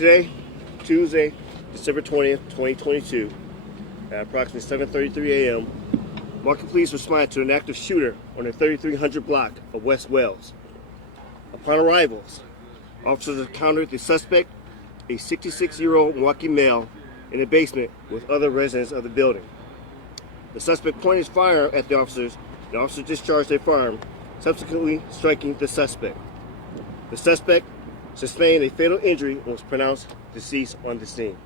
Today, Tuesday, December 20th, 2022, at approximately 7:33 a.m., Milwaukee police responded to an active shooter on the 3300 block of West Wells. Upon arrivals, officers encountered the suspect, a 66-year-old Milwaukee male, in the basement with other residents of the building. The suspect pointed his firearm at the officers. The officers discharged their firearm, subsequently striking the suspect. The suspect sustained a fatal injury and was pronounced deceased on the scene.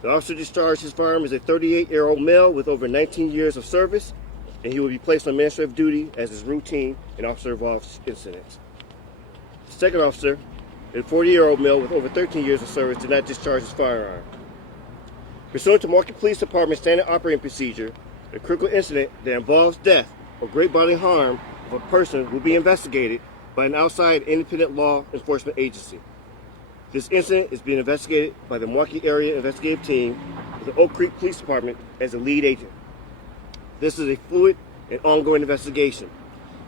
The officer discharged his firearm as a 38-year-old male with over 19 years of service, and he will be placed on administrative duty as is routine in officer-involved incidents. The second officer, a 40-year-old male with over 13 years of service, did not discharge his firearm. Pursuant to Milwaukee Police Department standard operating procedure, a critical incident that involves death or great bodily harm of a person will be investigated by an outside independent law enforcement agency. This incident is being investigated by the Milwaukee Area Investigative Team with the Oak Creek Police Department as a lead agent. This is a fluid and ongoing investigation.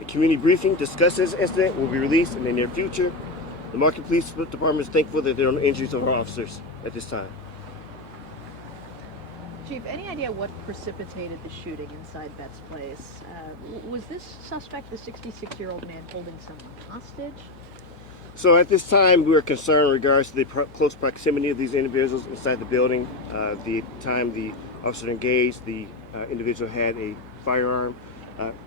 A community briefing discussing this incident will be released in the near future. The Milwaukee Police Department is thankful that there are no injuries of our officers at this time. Chief, any idea what precipitated the shooting inside Bet's place? Was this suspect, the 66-year-old man, holding someone hostage? So at this time, we are concerned in regards to the close proximity of these individuals inside the building. The time the officer engaged, the individual had a firearm.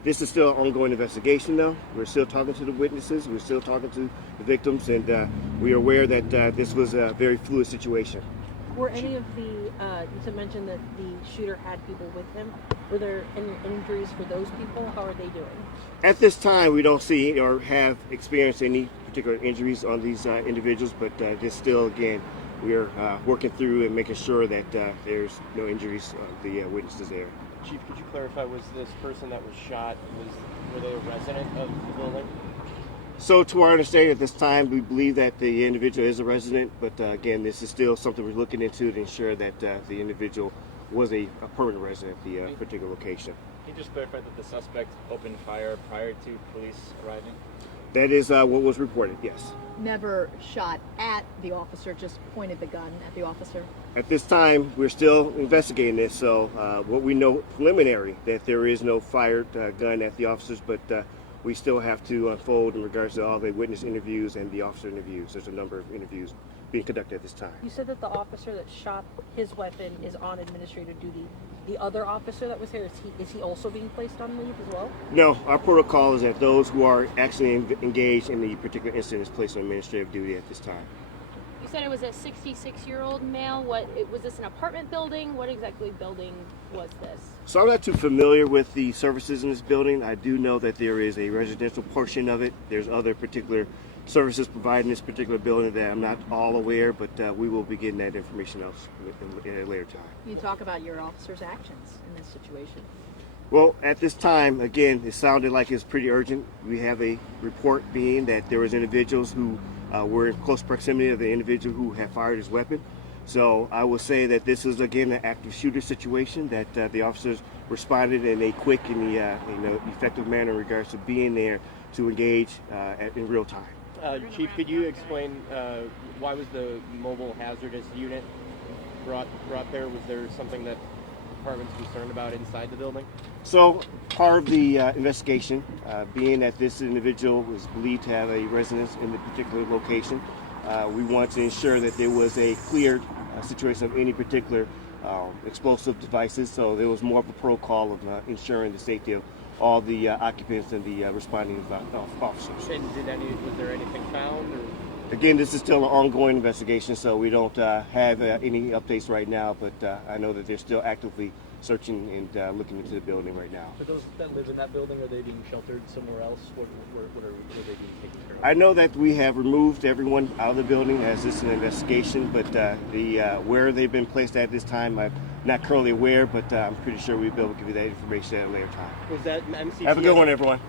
This is still an ongoing investigation, though. We're still talking to the witnesses. We're still talking to the victims, and we are aware that this was a very fluid situation. Were any of the, you mentioned that the shooter had people with him. Were there any injuries for those people? How are they doing? At this time, we don't see or have experienced any particular injuries on these individuals, but just still, again, we are working through and making sure that there's no injuries of the witnesses there. Chief, could you clarify, was this person that was shot, were they a resident of the building? So to our understanding at this time, we believe that the individual is a resident, but again, this is still something we're looking into to ensure that the individual was a permanent resident at the particular location. Can you just clarify that the suspect opened fire prior to police arriving? That is what was reported, yes. Never shot at the officer, just pointed the gun at the officer? At this time, we're still investigating this, so what we know preliminary, that there is no fired gun at the officers, but we still have to unfold in regards to all the witness interviews and the officer interviews. There's a number of interviews being conducted at this time. You said that the officer that shot his weapon is on administrative duty. The other officer that was here, is he also being placed on leave as well? No, our protocol is that those who are actually engaged in the particular incident is placed on administrative duty at this time. You said it was a 66-year-old male. Was this an apartment building? What exactly building was this? So I'm not too familiar with the services in this building. I do know that there is a residential portion of it. There's other particular services provided in this particular building that I'm not all aware, but we will be getting that information out in a later time. Can you talk about your officer's actions in this situation? Well, at this time, again, it sounded like it's pretty urgent. We have a report being that there was individuals who were in close proximity of the individual who had fired his weapon. So I will say that this is, again, an active shooter situation, that the officers responded in a quick and effective manner in regards to being there to engage in real time. Chief, could you explain why was the mobile hazardous unit brought there? Was there something that the department's concerned about inside the building? So part of the investigation, being that this individual was believed to have a residence in the particular location, we want to ensure that there was a clear situation of any particular explosive devices. So there was more of a protocol of ensuring the safety of all the occupants and the responding officers. And was there anything found? Or? Again, this is still an ongoing investigation, so we don't have any updates right now, but I know that they're still actively searching and looking into the building right now. For those that live in that building, are they being sheltered somewhere else? What are they being taken care of? I know that we have removed everyone out of the building as this is an investigation, but where they've been placed at this time, I'm not currently aware, but I'm pretty sure we'll be able to give you that information at a later time. Was that MCT? Have a good one, everyone.